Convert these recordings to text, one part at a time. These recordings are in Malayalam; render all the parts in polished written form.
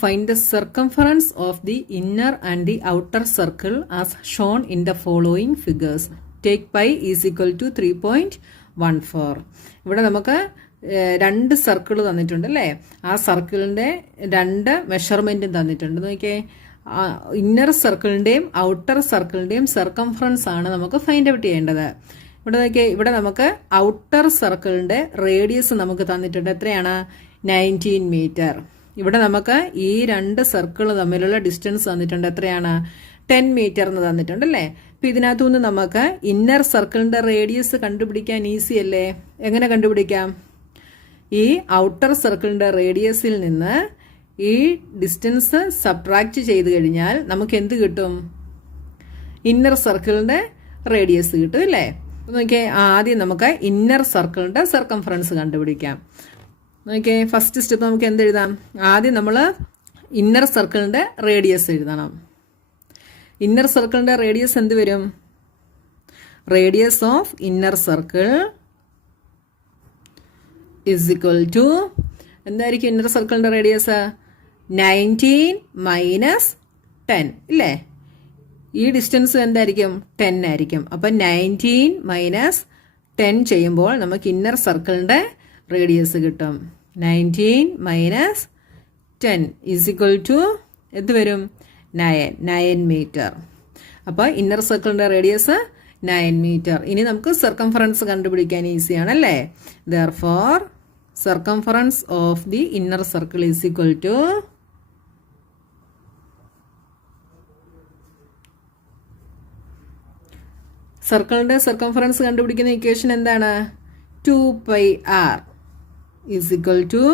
Find the circumference of the inner and the outer circle as shown in the following figures. Take pi is equal to 3.14. ഇവിടെ നമുക്ക് രണ്ട് സർക്കിൾ തന്നിട്ടുണ്ട് അല്ലേ? ആ സർക്കിളിൻ്റെ രണ്ട് മെഷർമെൻറ്റും തന്നിട്ടുണ്ട്. നോക്കിയേ, ഇന്നർ സർക്കിളിൻ്റെയും ഔട്ടർ സർക്കിളിൻ്റെയും സർക്കംഫറൻസ് ആണ് നമുക്ക് ഫൈൻഡ് ഔട്ട് ചെയ്യേണ്ടത്. ഇവിടെ നോക്കിയേ, ഇവിടെ നമുക്ക് ഔട്ടർ സർക്കിളിൻ്റെ റേഡിയസ് നമുക്ക് തന്നിട്ടുണ്ട്. എത്രയാണ്? 19 മീറ്റർ. ഇവിടെ നമുക്ക് ഈ രണ്ട് സർക്കിൾ തമ്മിലുള്ള ഡിസ്റ്റൻസ് തന്നിട്ടുണ്ട്. എത്രയാണ്? 10 മീറ്റർ എന്ന് തന്നിട്ടുണ്ട് അല്ലേ? അപ്പം ഇതിനകത്തുനിന്ന് നമുക്ക് ഇന്നർ സർക്കിളിൻ്റെ റേഡിയസ് കണ്ടുപിടിക്കാൻ ഈസി അല്ലേ? എങ്ങനെ കണ്ടുപിടിക്കാം? ഈ ഔട്ടർ സർക്കിളിൻ്റെ റേഡിയസിൽ നിന്ന് ഈ ഡിസ്റ്റൻസ് സബ്ട്രാക്റ്റ് ചെയ്ത് കഴിഞ്ഞാൽ നമുക്ക് എന്ത് കിട്ടും? ഇന്നർ സർക്കിളിൻ്റെ റേഡിയസ് കിട്ടും അല്ലേ? നോക്കിയേ, ആദ്യം നമുക്ക് ഇന്നർ സർക്കിളിൻ്റെ സർക്കംഫറൻസ് കണ്ടുപിടിക്കാം. നോക്കിയേ, ഫസ്റ്റ് സ്റ്റെപ്പ് നമുക്ക് എന്ത് എഴുതാം? ആദ്യം നമ്മൾ ഇന്നർ സർക്കിളിൻ്റെ റേഡിയസ് എഴുതണം. ഇന്നർ സർക്കിളിൻ്റെ റേഡിയസ് എന്ത് വരും? Radius of inner circle is equal to എന്തായിരിക്കും? ഇന്നർ സർക്കിളിൻ്റെ റേഡിയസ് 19 മൈനസ് 10 ഇല്ലേ? ഈ ഡിസ്റ്റൻസ് എന്തായിരിക്കും? 10 ആയിരിക്കും. അപ്പം 19 മൈനസ് 10 ചെയ്യുമ്പോൾ നമുക്ക് ഇന്നർ സർക്കിളിൻ്റെ റേഡിയസ് കിട്ടും. 19 മൈനസ് 10 ഈസ് ഈക്വൽ ടു എന്ത് വരും? 9 മീറ്റർ. അപ്പോൾ ഇന്നർ സർക്കിളിൻ്റെ റേഡിയസ് 9 മീറ്റർ. ഇനി നമുക്ക് സർക്കംഫറൻസ് കണ്ടുപിടിക്കാൻ ഈസിയാണല്ലേ? Therefore circumference of the inner circle is equal to സർക്കിളിൻ്റെ സർക്കംഫറൻസ് കണ്ടുപിടിക്കുന്ന ഇക്വേഷൻ എന്താണ്? 2πr is equal to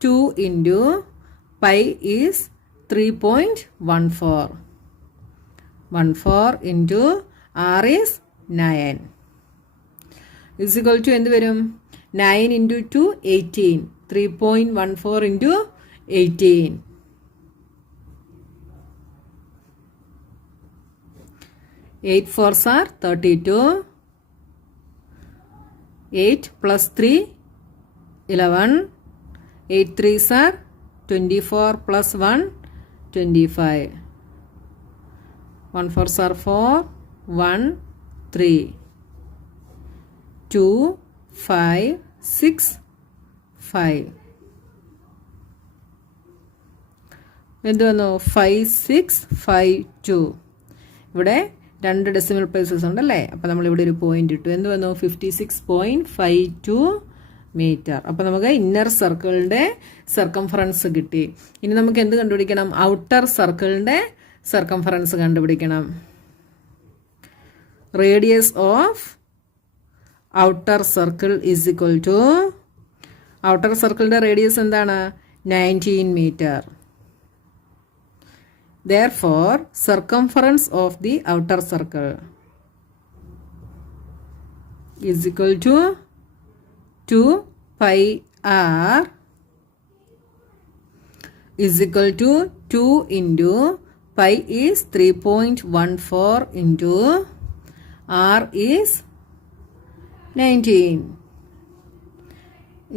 2 into pi is 3.14. 14 into r is 9 is equal to എന്ത് വരും? 9 into 2 18. 3.14 into 18. 8 4s are 32. 8 plus 3 11. 8 3s are 24 plus 1 25. 1 4s are 4. 1 3 2 5 6 5. എന്ത് വന്നു? 5 6 5 2. ഇവിടെ രണ്ട് ഡെസിമൽ പ്ലേസസ് ഉണ്ടല്ലേ? അപ്പോൾ നമ്മളിവിടെ ഒരു പോയിന്റ് ഇട്ടു. എന്ത് വന്നു? 56.52 മീറ്റർ. അപ്പോൾ നമുക്ക് ഇന്നർ സർക്കിളിൻ്റെ സർക്കംഫറൻസ് കിട്ടി. ഇനി നമുക്ക് എന്ത് കണ്ടുപിടിക്കണം? ഔട്ടർ സർക്കിളിൻ്റെ സർക്കംഫറൻസ് കണ്ടുപിടിക്കണം. Radius of outer circle is equal to outer സർക്കിളിൻ്റെ റേഡിയസ് എന്താണ്? 19 metre. Therefore, circumference of the outer circle is equal to 2 pi r is equal to 2 into pi is 3.14 into r is 19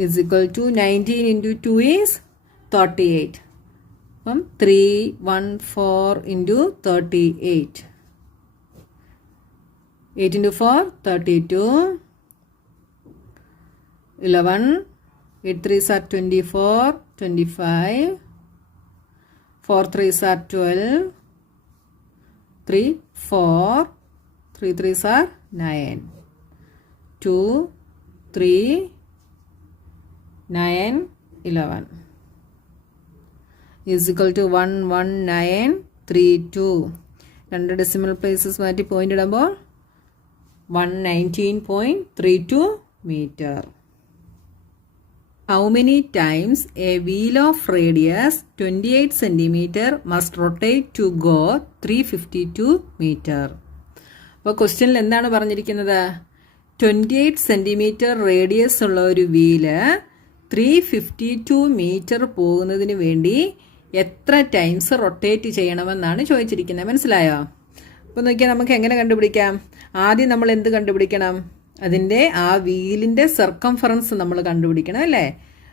is equal to 19 into 2 is 38. 314 into 38. 8 into 4 32. 11. 8 3s are 24. 25. 4 3s are 12. 3 4. 3 3s are 9. 2 3 9 11 is equal to 11932. രണ്ട് ഡെസിമൽ പ്ലേസസ് മാറ്റി പോയിന്റ് ഇടുമ്പോൾ 119.32 metre. How many times a wheel of radius 28 centimeter must rotate to go 352 meter? അപ്പോൾ ക്വസ്റ്റ്യനിൽ എന്താണ് പറഞ്ഞിരിക്കുന്നത്? 28 സെൻറ്റിമീറ്റർ റേഡിയസ് ഉള്ള ഒരു വീല് 352 മീറ്റർ പോകുന്നതിന് വേണ്ടി എത്ര ടൈംസ് റൊട്ടേറ്റ് ചെയ്യണമെന്നാണ് ചോദിച്ചിരിക്കുന്നത്. മനസ്സിലായോ? അപ്പോൾ നോക്കിയാൽ നമുക്ക് എങ്ങനെ കണ്ടുപിടിക്കാം? ആദ്യം നമ്മൾ എന്ത് കണ്ടുപിടിക്കണം? അതിൻ്റെ ആ വീലിൻ്റെ സർക്കംഫറൻസ് നമ്മൾ കണ്ടുപിടിക്കണം അല്ലേ.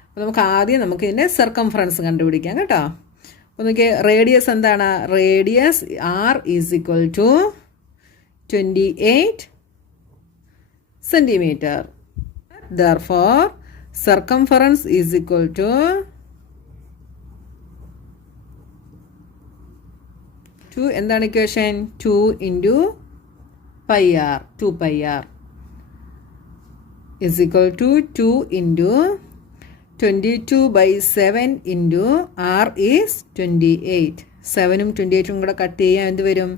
അപ്പോൾ നമുക്ക് ആദ്യം നമുക്ക് ഇതിൻ്റെ സർക്കംഫറൻസ് കണ്ടുപിടിക്കാം കേട്ടോ. അപ്പോൾ നോക്കിയേ, റേഡിയസ് എന്താണ്? Radius R is equal to 28 centimetre. Therefore, circumference is equal to 2 എന്താണ് equation? 2 into pi r, 2 pi r is equal to 2 into 22 by 7 into r is 28. 7ഉം 28ഉം കൂടെ കട്ട് ചെയ്യാൻ എന്ത് വരും?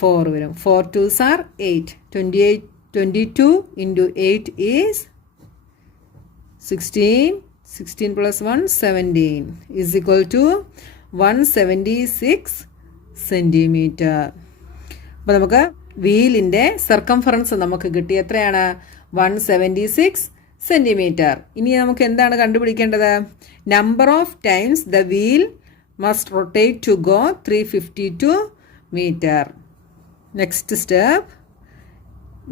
4 വരും. 4 2s are 8. 22 into 8 is 16. 16 plus 1 17 is equal to 176 centimetre. അപ്പോൾ നമുക്ക് വീലിൻ്റെ സർക്കംഫറൻസ് നമുക്ക് കിട്ടി. എത്രയാണ്? 176 സെൻറ്റിമീറ്റർ. ഇനി നമുക്ക് എന്താണ് കണ്ടുപിടിക്കേണ്ടത്? Number of times the wheel must rotate to go 352 metre. Next step,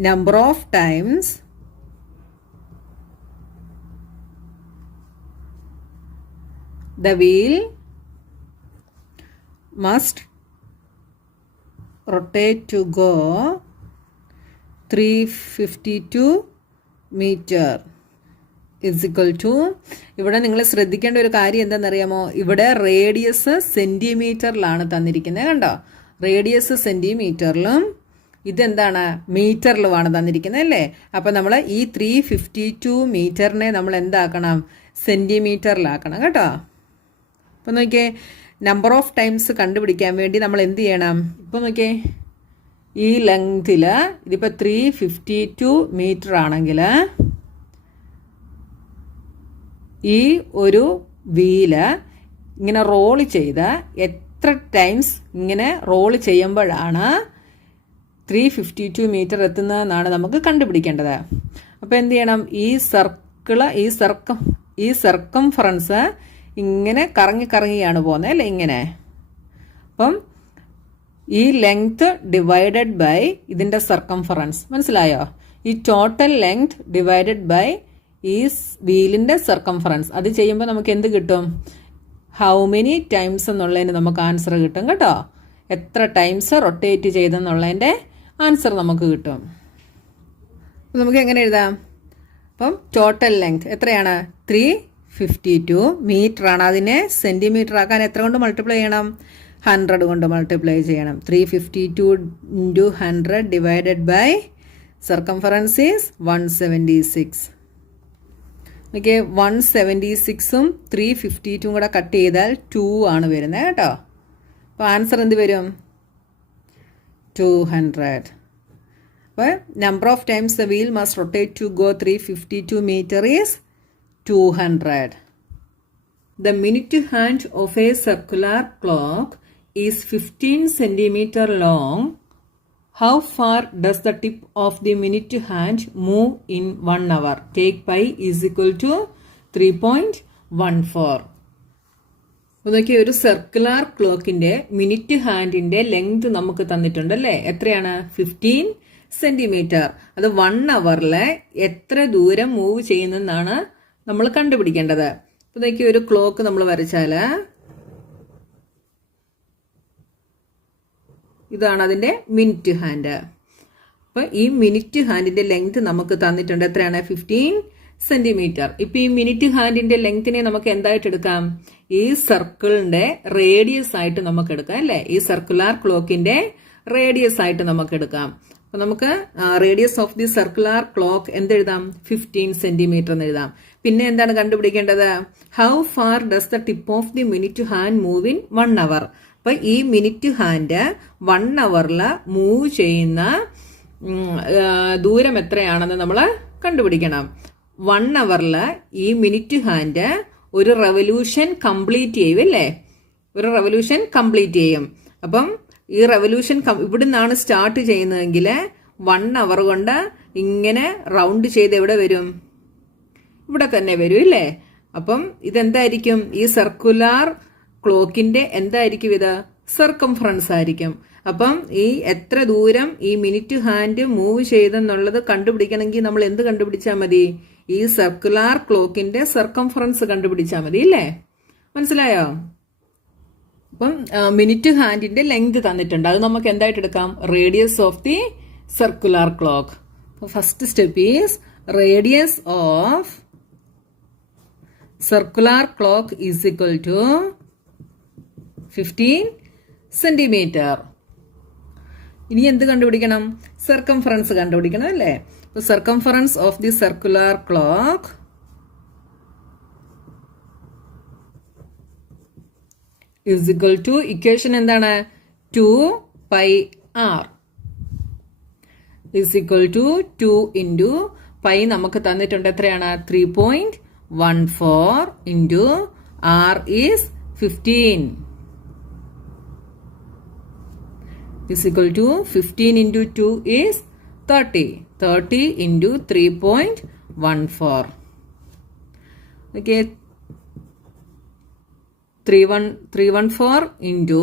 number of times the wheel must rotate to go 352 meter is equal to, ഇവിടെ നിങ്ങൾ ശ്രദ്ധിക്കേണ്ട ഒരു കാര്യം എന്താണെന്നറിയാമോ? ഇവിടെ റേഡിയസ് സെൻറ്റിമീറ്ററിലാണ് തന്നിരിക്കുന്നത്. കണ്ടോ? റേഡിയസ് സെൻറ്റിമീറ്ററിലും ഇതെന്താണ്? മീറ്ററിലുമാണ് തന്നിരിക്കുന്നത് അല്ലേ. അപ്പോൾ നമ്മൾ ഈ 352 മീറ്ററിനെ നമ്മൾ എന്താക്കണം? സെൻറ്റിമീറ്ററിലാക്കണം കേട്ടോ. അപ്പോൾ നോക്കിയേ, നമ്പർ ഓഫ് ടൈംസ് കണ്ടുപിടിക്കാൻ വേണ്ടി നമ്മൾ എന്ത് ചെയ്യണം? ഇപ്പോൾ നോക്കിയേ, ഈ ലെങ്തിൽ ഇതിപ്പോൾ 352 മീറ്റർ ആണെങ്കിൽ ഈ ഒരു വീല് ഇങ്ങനെ റോൾ ചെയ്ത് എത്ര ടൈംസ് ഇങ്ങനെ റോൾ ചെയ്യുമ്പോഴാണ് 352 മീറ്റർ എത്തുന്നതെന്നാണ് നമുക്ക് കണ്ടുപിടിക്കേണ്ടത്. അപ്പോൾ എന്ത് ചെയ്യണം? ഈ സർക്കംഫറൻസ് ഇങ്ങനെ കറങ്ങിയാണ് പോകുന്നത് അല്ലേ, ഇങ്ങനെ. അപ്പം ഈ ലെങ്ത് ഡിവൈഡഡ് ബൈ ഇതിൻ്റെ സർക്കംഫറൻസ്, മനസ്സിലായോ? ഈ ടോട്ടൽ ലെങ്ത് ഡിവൈഡഡ് ബൈ ഈ വീലിൻ്റെ സർക്കംഫറൻസ്, അത് ചെയ്യുമ്പോൾ നമുക്ക് എന്ത് കിട്ടും? ഹൗ മെനി ടൈംസ് എന്നുള്ളതിന് നമുക്ക് ആൻസർ കിട്ടും കേട്ടോ. എത്ര ടൈംസ് റൊട്ടേറ്റ് ചെയ്തെന്നുള്ളതിൻ്റെ ആൻസർ നമുക്ക് കിട്ടും. നമുക്ക് എങ്ങനെ എഴുതാം? അപ്പം ടോട്ടൽ ലെങ്ത് എത്രയാണ്? 352 മീറ്റർ ആണ്. അതിനെ സെൻറ്റിമീറ്റർ ആക്കാൻ എത്ര കൊണ്ട് മൾട്ടിപ്ലൈ ചെയ്യണം? 100 കൊണ്ട് മൾട്ടിപ്ലൈ ചെയ്യണം. 352 into 100 divided by circumference is 176. Okay, 176ഉം 352ഉം കൂടെ കട്ട് ചെയ്താൽ 2 ആണ് വരുന്നത് കേട്ടോ. അപ്പോൾ ആൻസർ എന്ത് വരും? 200. അപ്പോൾ number of times the wheel must rotate to go 352 metre is 200. The minute hand of a circular clock is 15 centimeter long. How far does the tip of the minute hand move in 1 hour? Take pi is equal to 3.14. നോക്കിയ ഒരു സർക്കുലർ ക്ലോക്കിന്റെ മിനിറ്റ് ഹാൻഡിന്റെ ലെങ്ത് നമുക്ക് തന്നിട്ടുണ്ടല്ലേ. എത്രയാണ്? 15 സെന്റിമീറ്റർ. അത് 1 അവറിൽ എത്ര ദൂരം മൂവ് ചെയ്യുന്നെന്നാണ് നമ്മൾ കണ്ടുപിടിക്കേണ്ടത്. അപ്പോൾ നോക്കിയ ഒരു ക്ലോക്ക് നമ്മൾ വരച്ചാൽ ഇതാണ് അതിൻ്റെ മിനിറ്റ് ഹാൻഡ്. അപ്പോൾ ഈ മിനിറ്റ് ഹാൻഡിന്റെ ലെങ്ത് നമുക്ക് തന്നിട്ടുണ്ട്. എത്രയാണ്? 15 സെന്റിമീറ്റർ. ഇപ്പം ഈ മിനിറ്റ് ഹാൻഡിന്റെ ലെങ്തിനെ നമുക്ക് എന്തായിട്ട് എടുക്കാം? ഈ സർക്കിളിന്റെ റേഡിയസ് ആയിട്ട് നമുക്ക് എടുക്കാം അല്ലേ. ഈ സർക്കുലർ ക്ലോക്കിന്റെ റേഡിയസ് ആയിട്ട് നമുക്ക് എടുക്കാം. അപ്പൊ നമുക്ക് radius of the circular clock എന്തെഴുതാം? 15 സെന്റിമീറ്റർ എന്ന് എഴുതാം. പിന്നെ എന്താണ് കണ്ടുപിടിക്കേണ്ടത്? How far does the tip of the minute hand move in 1 hour. അപ്പൊ ഈ മിനിറ്റ് ഹാൻഡ് 1 അവറിൽ മൂവ് ചെയ്യുന്ന ദൂരം എത്രയാണെന്ന് നമ്മൾ കണ്ടുപിടിക്കണം. 1 അവറിൽ ഈ മിനിറ്റ് ഹാൻഡ് ഒരു റെവല്യൂഷൻ കംപ്ലീറ്റ് ചെയ്യും അല്ലേ. ഒരു റെവല്യൂഷൻ കംപ്ലീറ്റ് ചെയ്യും. അപ്പം ഈ റെവല്യൂഷൻ ഇവിടെ നിന്നാണ് സ്റ്റാർട്ട് ചെയ്യുന്നതെങ്കിൽ 1 അവർ കൊണ്ട് ഇങ്ങനെ റൗണ്ട് ചെയ്ത് എവിടെ വരും? ഇവിടെ തന്നെ വരും ഇല്ലേ. അപ്പം ഇതെന്തായിരിക്കും? ഈ സർക്കുലർ ക്ലോക്കിന്റെ എന്തായിരിക്കും? ഇത് സർക്കംഫറൻസ് ആയിരിക്കും. അപ്പം ഈ എത്ര ദൂരം ഈ മിനിറ്റ് ഹാൻഡ് മൂവ് ചെയ്തെന്നുള്ളത് കണ്ടുപിടിക്കണമെങ്കിൽ നമ്മൾ എന്ത് കണ്ടുപിടിച്ചാൽ മതി? ഈ സർക്കുലാർ ക്ലോക്കിന്റെ സർക്കംഫറൻസ് കണ്ടുപിടിച്ചാൽ മതി അല്ലേ? മനസ്സിലായോ? അപ്പം മിനിറ്റ് ഹാൻഡിന്റെ ലെങ്ത് തന്നിട്ടുണ്ട്. അത് നമുക്ക് എന്തായിട്ട് എടുക്കാം? Radius of the circular clock. First step is radius of circular clock is equal to 15 centimetre. ഇനി എന്ത് കണ്ടുപിടിക്കണം? സർക്കംഫറൻസ് കണ്ടുപിടിക്കണം അല്ലേ? Circumference of the circular clock is equal to equation എന്താണ്? 2πr is equal to 2 into pi നമുക്ക് തന്നിട്ടുണ്ട്. എത്രയാണ്? 3.14 into r is 15 is equal to 15 into 2 is 30. 30 into 3.14. Okay. 314 into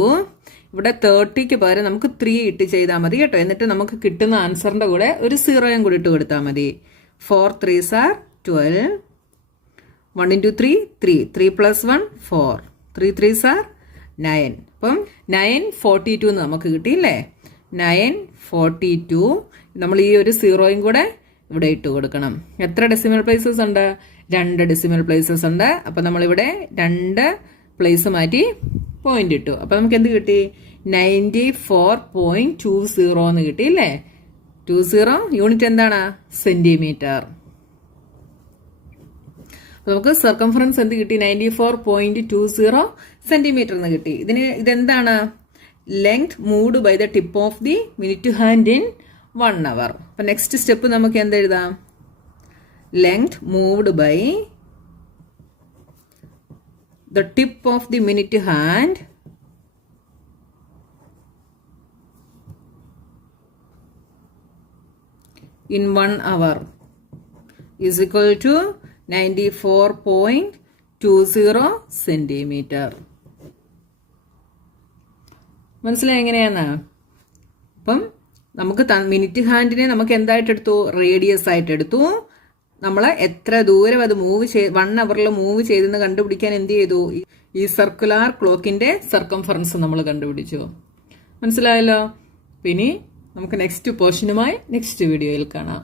ഇവിടെ 30ക്ക് പകരം നമുക്ക് 3 ഇട്ട് ചെയ്താൽ മതി കേട്ടോ. എന്നിട്ട് നമുക്ക് കിട്ടുന്ന ആൻസറിന്റെ കൂടെ ഒരു 0 കൂടി ഇട്ട് കൊടുത്താൽ മതി. 4 3s are 12. 1 into 3 3. 3 plus 1 4. 3 3s are 9. അപ്പം 942 എന്ന് നമുക്ക് കിട്ടിയില്ലേ? 942. നമ്മൾ ഈ ഒരു 0 കൂടെ ഇവിടെ ഇട്ട് കൊടുക്കണം. എത്ര ഡെസിമൽ പ്ലേസസ് ഉണ്ട്? 2 ഡെസിമൽ പ്ലേസസ് ഉണ്ട്. അപ്പം നമ്മളിവിടെ 2 പ്ലേസ് മാറ്റി പോയിന്റ് ഇട്ടു. അപ്പൊ നമുക്ക് എന്ത് കിട്ടി? 94.20 എന്ന് കിട്ടി അല്ലേ? 20 യൂണിറ്റ് എന്താണ്? സെന്റിമീറ്റർ. നമുക്ക് സർക്കംഫറൻസ് എന്ത് കിട്ടി? 94.20 സെന്റിമീറ്റർ എന്ന് കിട്ടി. ഇതെന്താണ്? Length moved by the tip of the minute hand in 1 hour. അപ്പൊ നെക്സ്റ്റ് സ്റ്റെപ്പ് നമുക്ക് എന്തെഴുതാം? Length moved by the tip of the minute hand in 1 hour is equal to 94.20 centimeter. മനസ്സിലായി എങ്ങനെയാന്ന്? അപ്പം നമുക്ക് മിനിറ്റ് ഹാൻഡിനെ നമുക്ക് എന്തായിട്ട് എടുത്തു? റേഡിയസ് ആയിട്ട് എടുത്തു. നമ്മൾ എത്ര ദൂരം അത് മൂവ് 1 hourൽ മൂവ് ചെയ്തെന്ന് കണ്ടുപിടിക്കാൻ എന്ത് ചെയ്തു? ഈ സർക്കുലാർ ക്ലോക്കിന്റെ സർക്കംഫറൻസ് നമ്മൾ കണ്ടുപിടിച്ചു. മനസ്സിലായല്ലോ? പിന്നെ നമുക്ക് നെക്സ്റ്റ് പോർഷനുമായി നെക്സ്റ്റ് വീഡിയോയിൽ കാണാം.